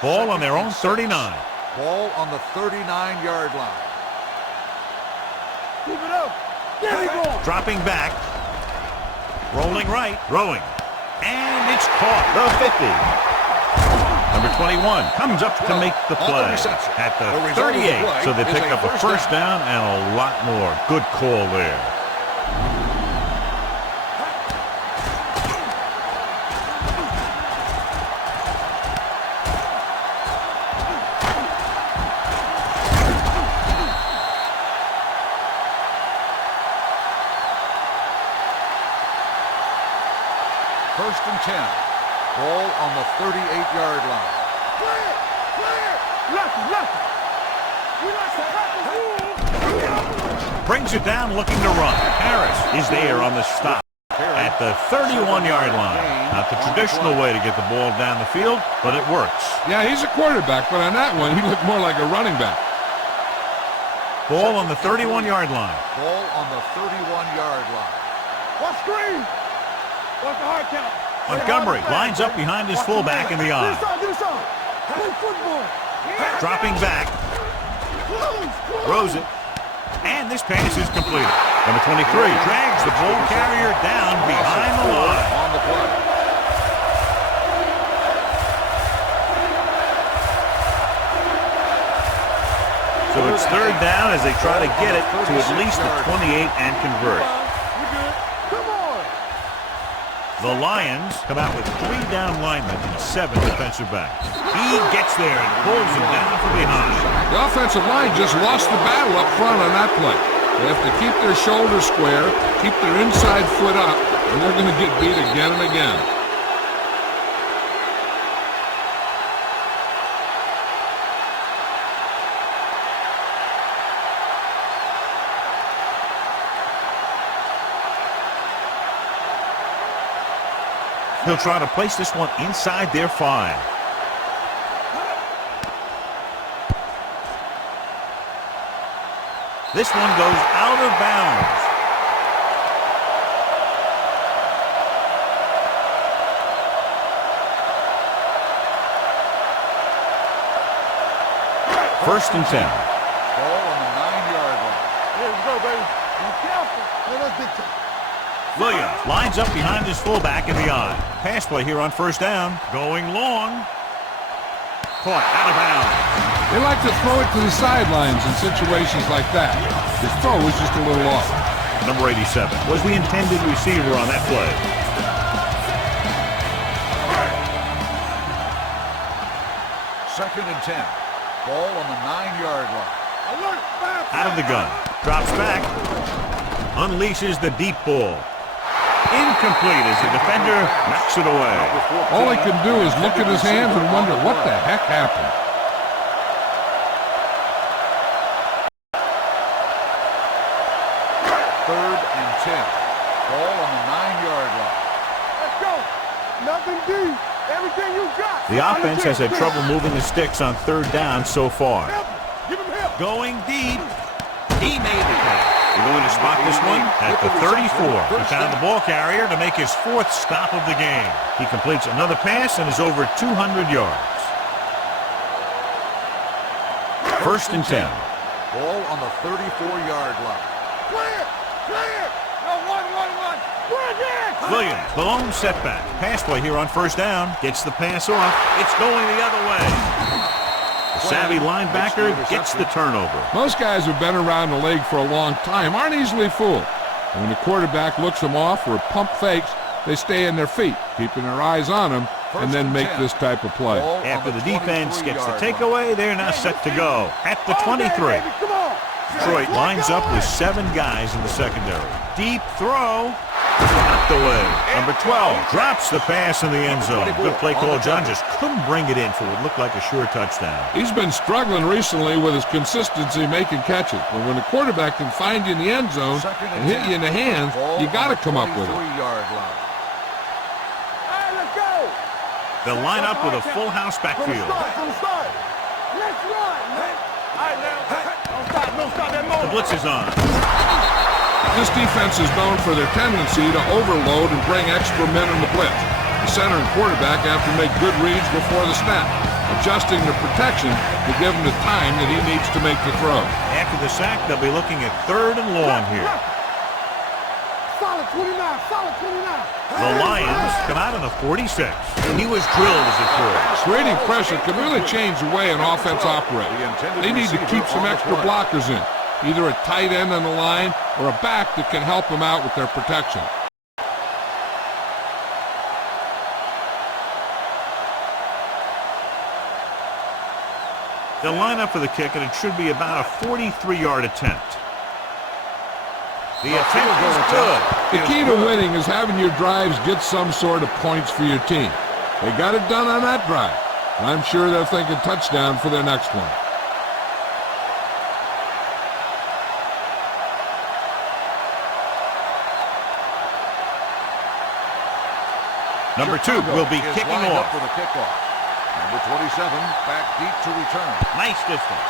Ball on their own 39. Ball on the 39-yard line. Keep it up. There we go. Dropping back. Rolling right. Throwing. And it's caught. The 50. Number 21 comes up to make the play at the 38. So they pick up a first down and a lot more. Good call there. First and 10. Ball on the 38-yard line. Clear. Clear. Lefty. We like to practice. Brings it down looking to run. Harris is there on the stop at the 31-yard line. Not the traditional way to get the ball down the field, but it works. Yeah, he's a quarterback, but on that one, he looked more like a running back. Ball on the 31-yard line. Ball on the 31-yard line. Watch screen. Watch the hard count. Montgomery lines up behind his fullback in the eye. Get this on. Play football. Dropping back. Throws it. And this pass is completed. Number 23 drags the ball carrier down behind the line. On the play. So it's third down as they try to get it to at least the 28 and convert. Come on. The Lions come out with 3 down linemen and 7 defensive backs. He gets there and pulls him down from behind. The offensive line just lost the battle up front on that play. They have to keep their shoulders square, keep their inside foot up, and they're going to get beat again and again. He'll try to place this one inside their 5. This one goes out of bounds. First and 10. Ball on the 9-yard line. Here we go, baby. Be careful. Let's get to Williams lines up behind his fullback in the eye. Pass play here on first down. Going long. Caught out of bounds. They like to throw it to the sidelines in situations like that. His throw was just a little off. Number 87 was the intended receiver on that play. Second and 10. Ball on the 9-yard line. Out of the gun. Drops back. Unleashes the deep ball. Incomplete as the defender knocks it away. All he can do is look at his hands and wonder what the heck happened. Third and 10. Ball on the 9-yard line. Let's go. Nothing deep. Everything you got. The offense has had trouble moving the sticks on third down so far. Give him help. Going deep. He made the catch. We're going to spot this one at the 34. He found the ball carrier to make his 4th stop of the game. He completes another pass and is over 200 yards. First and 10. Ball on the 34-yard line. Clear. Clear. No, one. Clear again. Williams, the lone setback. Pass play here on first down. Gets the pass off. It's going the other way. The savvy linebacker gets the turnover. Most guys who've been around the league for a long time aren't easily fooled. And when the quarterback looks them off or pump fakes, they stay in their feet, keeping their eyes on them, and then make this type of play. After the defense gets the takeaway, they're now set to go at the 23. Come on. Detroit lines up with 7 guys in the secondary. Deep throw. Knocked away. Number 12 drops the pass in the end zone. Good play call. John just couldn't bring it in for what looked like a sure touchdown. He's been struggling recently with his consistency making catches. But when the quarterback can find you in the end zone and hit you in the hands, you got to come up with it. They'll line up with a full house backfield. Let's run, man. All right, now. Don't stop that moment. The blitz is on. This defense is known for their tendency to overload and bring extra men in the blitz. The center and quarterback have to make good reads before the snap, adjusting the protection to give him the time that he needs to make the throw. After the sack, they'll be looking at 3rd and long here. Solid 29, solid 29. The Lions come out of the 46. He was drilled as he threw. Creating pressure can really change the way an offense operates. They need to keep some extra blockers in, either a tight end on the line or a back that can help them out with their protection. They'll line up for the kick, and it should be about a 43-yard attempt. The attempt is good. The key to winning is having your drives get some sort of points for your team. They got it done on that drive. I'm sure they're thinking touchdown for their next one. Number 2 will be kicking off. For the kickoff. Number 27 back deep to return. Nice distance.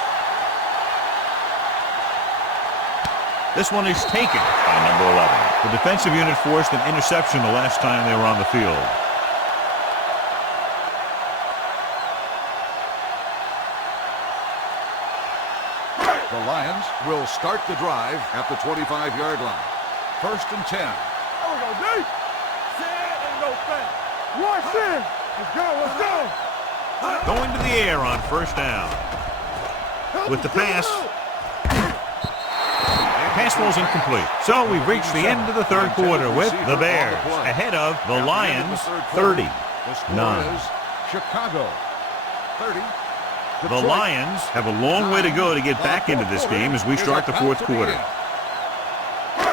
This one is taken by number 11. The defensive unit forced an interception the last time they were on the field. The Lions will start the drive at the 25-yard line. First and 10. There we go, deep. Send and go fast. Rush in. Let's go, let's go. Going to the air on first down. With the pass, pass was incomplete. So we've reached the end of the third quarter with the Bears ahead of the Lions 30-9. Chicago 30. The Lions have a long way to go to get back into this game as we start the fourth quarter.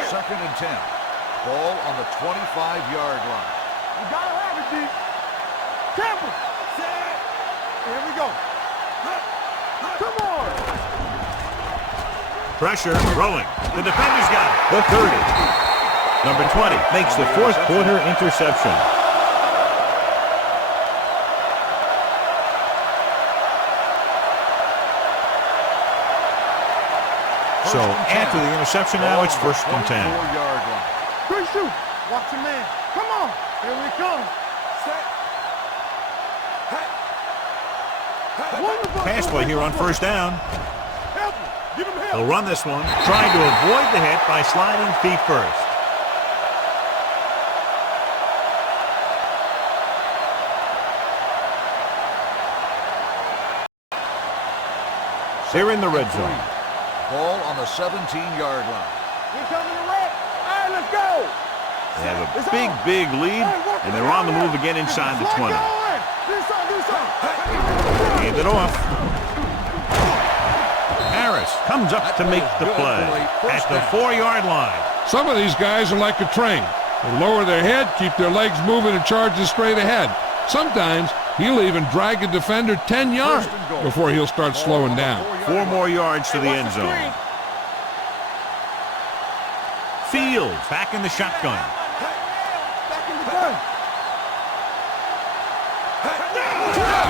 2nd and 10. Ball on the 25-yard line. You gotta have it, D. Tampa. Here we go. Come on. Pressure, throwing. The defender's got it. The 30. Number 20 makes the fourth quarter interception. So after the interception now, it's 1st and 10. Good shoot. Watch your man. Come on. Here we come. Set. Pass play here on 1st down. Help him. Give him help. He'll run this one, trying to avoid the hit by sliding feet first. They're in the red zone. Ball on the 17-yard line. Here coming the red. All right, let's go. They have a big lead, and they're on the move again inside the 20. Hand it off. Harris comes up to make the play at the 4-yard line. Some of these guys are like a train. They lower their head, keep their legs moving, and charge straight ahead. Sometimes he'll even drag a defender 10 yards before he'll start slowing down. 4 more yards to the end zone. Fields back in the shotgun.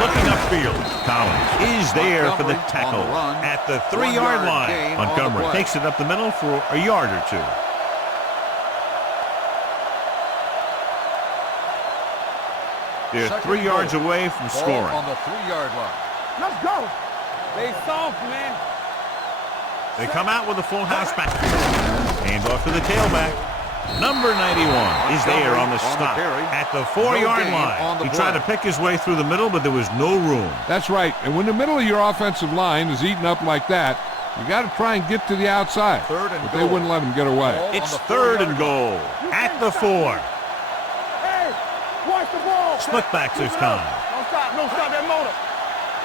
Looking upfield, Collins is there for the tackle at the 3-yard line. Montgomery takes it up the middle for a yard or 2. They're 3 yards away from scoring. On the 3-yard line. Let's go. They soft, man. They come out with a full house back. Hand off to the tailback. Number 91 is there on the stop at the 4-yard line. He tried to pick his way through the middle, but there was no room. That's right. And when the middle of your offensive line is eaten up like that, you got to try and get to the outside. But they wouldn't let him get away. It's 3rd and goal at the 4. Hey, watch the ball. Split backs this time. Don't stop that motor.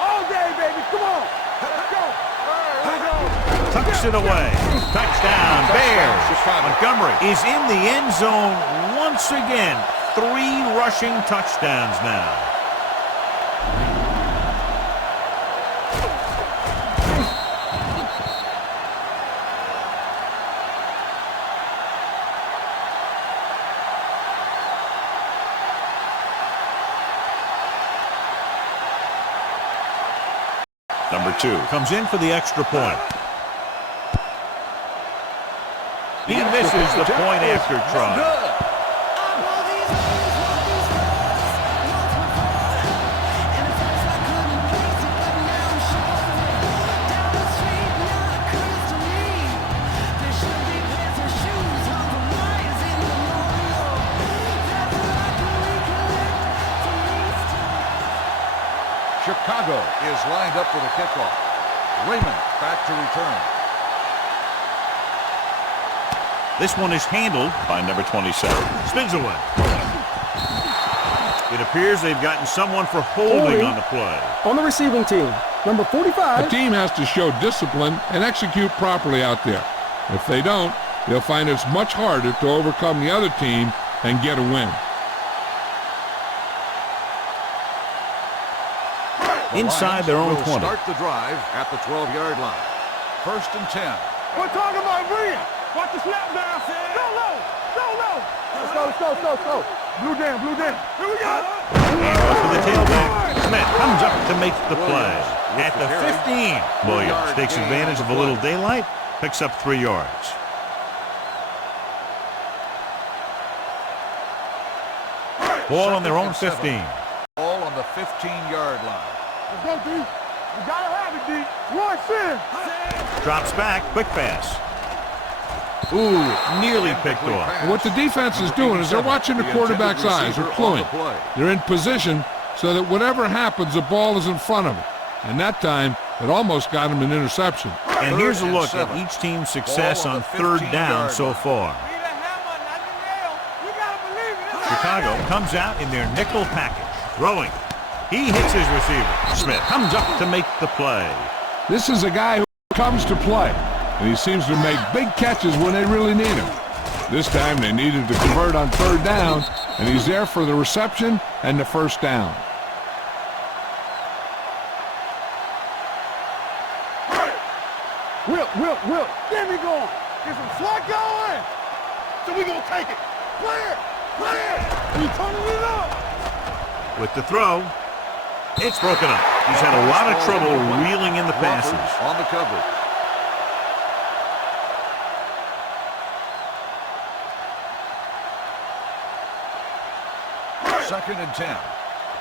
All day, baby. Come on. Let's go. Here we go. Tucks it away. Touchdown, Bears. Montgomery is in the end zone once again. 3 rushing touchdowns now. Number 2 comes in for the extra point. He misses the point after try. Chicago is lined up for the kickoff. Raymond back to return. This one is handled by number 27. Spins away. It appears they've gotten someone for holding on the play. On the receiving team, number 45. The team has to show discipline and execute properly out there. If they don't, they'll find it's much harder to overcome the other team and get a win. Inside their own 20. Start the drive at the 12-yard line. 1st and 10. We're talking about brilliant. Watch the snap down. Go low. Go low. Let's go. Blue down. Here we go. And off to the tailback. Smith comes up to make the play at the 15. Williams takes advantage of a little daylight, picks up 3 yards. Ball on their own 15. Ball on the 15-yard line. Let's go, D. You gotta have it, D. Royce in. Drops back, quick pass. Ooh, nearly picked off. And what the defense is doing is they're watching the quarterback's eyes. They're cluing. They're in position so that whatever happens, the ball is in front of them. And that time, it almost got him an interception. And here's a look at each team's success on third down so far. Chicago comes out in their nickel package. Throwing. He hits his receiver. Smith comes up to make the play. This is a guy who comes to play, and he seems to make big catches when they really need him. This time they needed to convert on third down, and he's there for the reception and the first down. Will, get me going. Get some slack going. So we gonna take it. Play it. We turning it up. With the throw, it's broken up. He's had a lot of trouble reeling in the passes. On the coverage. Second and 10.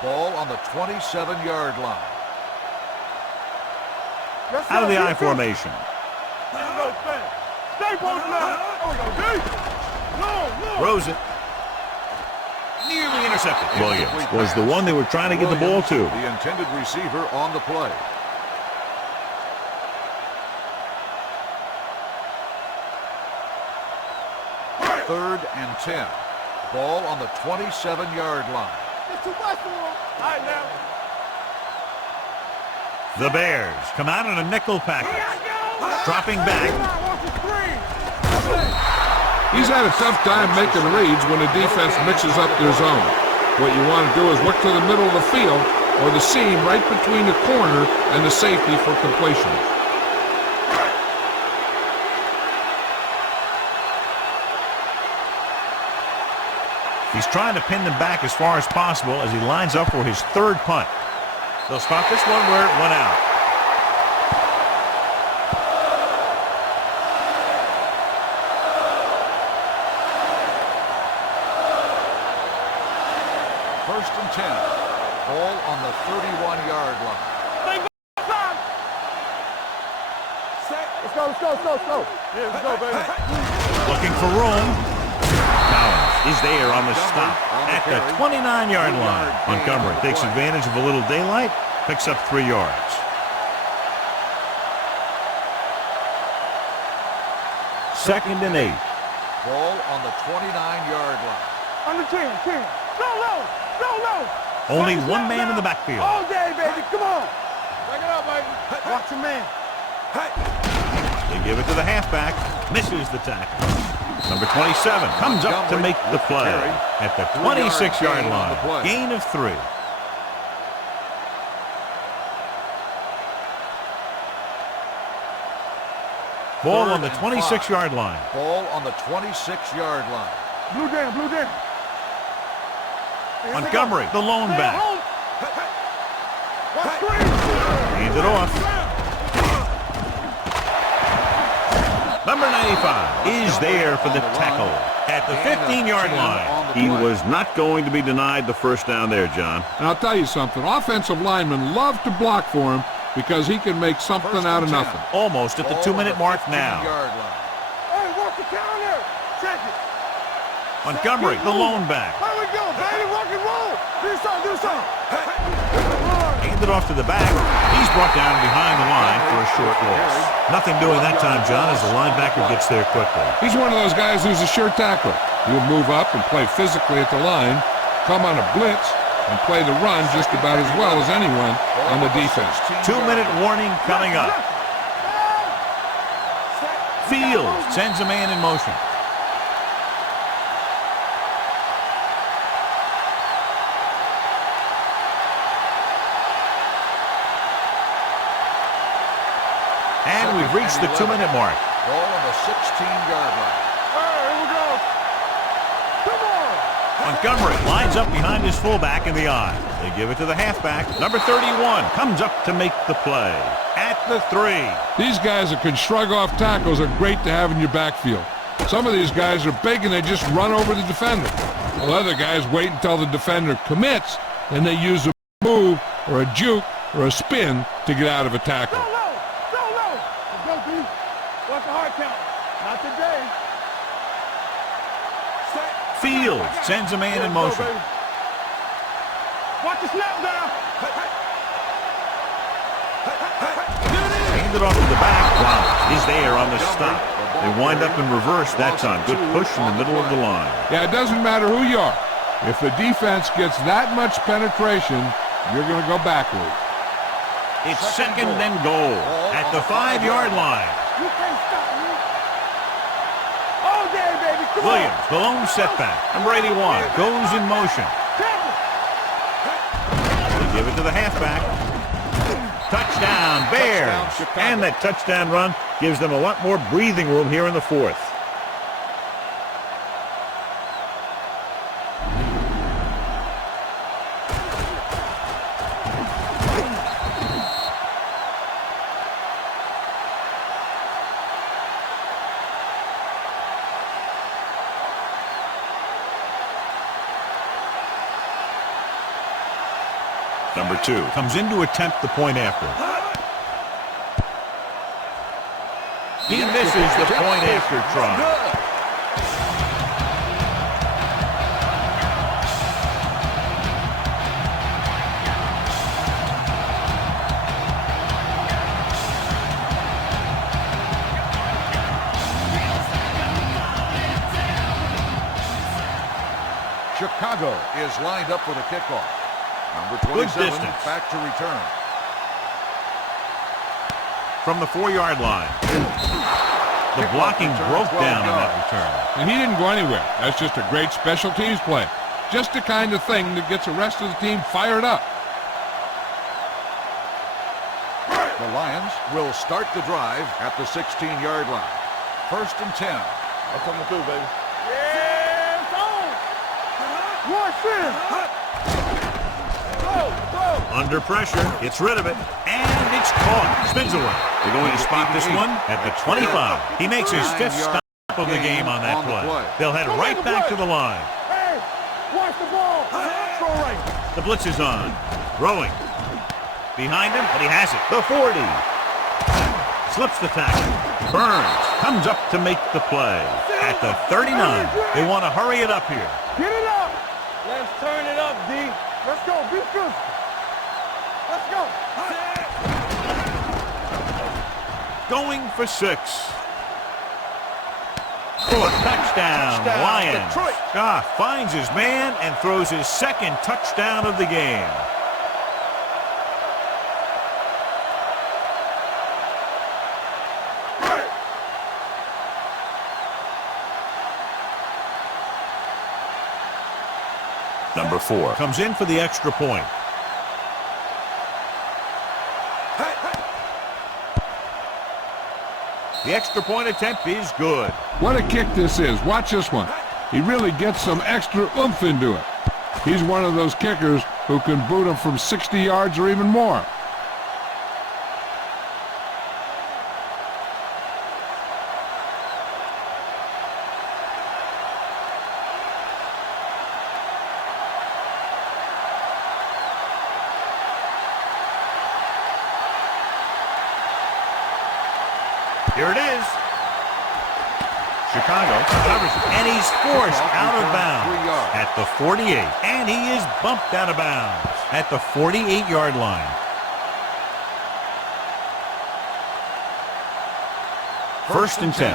Ball on the 27-yard line. Out of the I formation. Stay posted now. Throws it. Nearly intercepted. Williams was the one they were trying to get the ball to. The intended receiver on the play. Third and 10. Ball on the 27-yard line. It's too much for him. All right, now. The Bears come out in a nickel package. Dropping back. He's had a tough time making reads when the defense mixes up their zone. What you want to do is look to the middle of the field or the seam right between the corner and the safety for completion. He's trying to pin them back as far as possible as he lines up for his third punt. They'll stop this one where it went out. First and 10. Ball on the 31-yard line. Let's go. Yeah, let's go, baby. Looking for room. Is there on the stop at the 29-yard line. Montgomery takes advantage of a little daylight, picks up 3 yards. Second and 8. Ball on the 29-yard line. On the 10. Go low. Only one man in the backfield. All day, baby. Come on. Back it up, baby. Watch your man. They give it to the halfback. Misses the tackle. Number 27 comes up to make the play at the 26-yard line. Gain of 3. Ball on the 26-yard line. Ball on the 26-yard line. Blue down. Montgomery, the lone back. Hands it off. Number 95 is there for the tackle at the 15-yard line. He was not going to be denied the first down there, John. And I'll tell you something. Offensive linemen love to block for him because he can make something out of nothing. Almost at the 2-minute mark now. Hey, walk the counter. Check it. Montgomery, the lone back. Here we go, baby. Rock and roll. Do something. Hand it off to the back. He's brought down behind the line for a short loss. Nothing doing that time, John, as the linebacker gets there quickly. He's one of those guys who's a sure tackler. He'll move up and play physically at the line, come on a blitz, and play the run just about as well as anyone on the defense. 2-minute warning coming up. Fields sends a man in motion. And we've reached the 2-minute mark. Ball on the 16-yard line. Here we go. Come on. Montgomery lines up behind his fullback in the I. They give it to the halfback. Number 31 comes up to make the play at the 3. These guys that can shrug off tackles are great to have in your backfield. Some of these guys are big and they just run over the defender. While other guys wait until the defender commits, and they use a move or a juke or a spin to get out of a tackle. What's the hard count? Not today. Fields sends a man in motion. Watch the snap down. Hand it off to the back. Wow, he's there on the stop. They wind up in reverse that time. Good push in the middle of the line. Yeah, it doesn't matter who you are. If the defense gets that much penetration, you're going to go backward. It's second and goal at the 5-yard line. You can't stop me. Oh, there, baby. Come Williams, the lone setback. Number 81 goes in motion. They give it to the halfback. Touchdown, Bears. And that touchdown run gives them a lot more breathing room here in the fourth. Number 2 comes in to attempt the point after. He misses the point after try. Chicago is lined up for the kickoff. Number 27 back to return. From the 4-yard line. The blocking broke down on that return. And he didn't go anywhere. That's just a great special teams play. Just the kind of thing that gets the rest of the team fired up. The Lions will start the drive at the 16-yard line. First and 10. I'm coming through, baby. Yeah, it's on. Watch this. Under pressure, gets rid of it, and it's caught. Spins away. They're going to spot this one at the 25. He makes his 5th stop of the game on that play. They'll head right back to the line. Hey, watch the ball. Throw right. The blitz is on. Throwing. Behind him, but he has it. The 40. Slips the tackle. Burns comes up to make the play. At the 39. They want to hurry it up here. Get it up. Let's turn it up, D. Let's go. Be good. Let's go. Going for 6. For a touchdown, Lions. Finds his man and throws his 2nd touchdown of the game. Number 4 comes in for the extra point. The extra point attempt is good. What a kick this is. Watch this one. He really gets some extra oomph into it. He's one of those kickers who can boot him from 60 yards or even more. Here it is. Chicago covers it, and he's forced out of bounds at the 48, and he is bumped out of bounds at the 48-yard line. First and 10.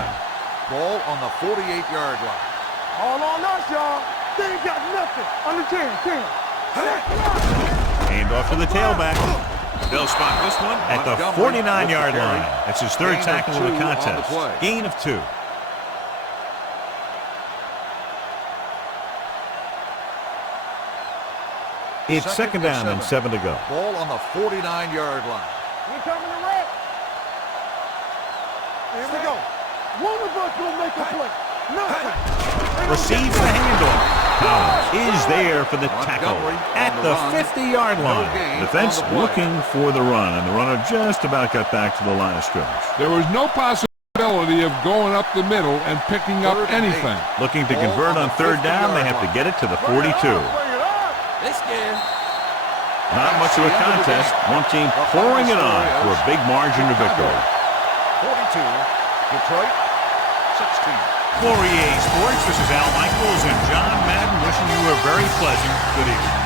Ball on the 48-yard line. All on us, y'all. They ain't got nothing. Under 10. Hand off to the tailback. They'll spot this one at the 49-yard line. That's his 3rd tackle of the contest. Gain of 2. It's second down and 7 to go. Ball on the 49-yard line. We're coming to wreck. Here we go. One of us will make a play. Nothing. Receives the handoff. Powers is there for the tackle at the 50-yard line. Defense looking for the run, and the runner just about got back to the line of scrimmage. There was no possibility of going up the middle and picking up anything. Looking to convert on 3rd down, they have to get it to the 42. They scared. Not much of a contest. One team pouring it on for a big margin of victory. 42, Detroit, 16. For EA Sports, this is Al Michaels and John Madden wishing you a very pleasant good evening.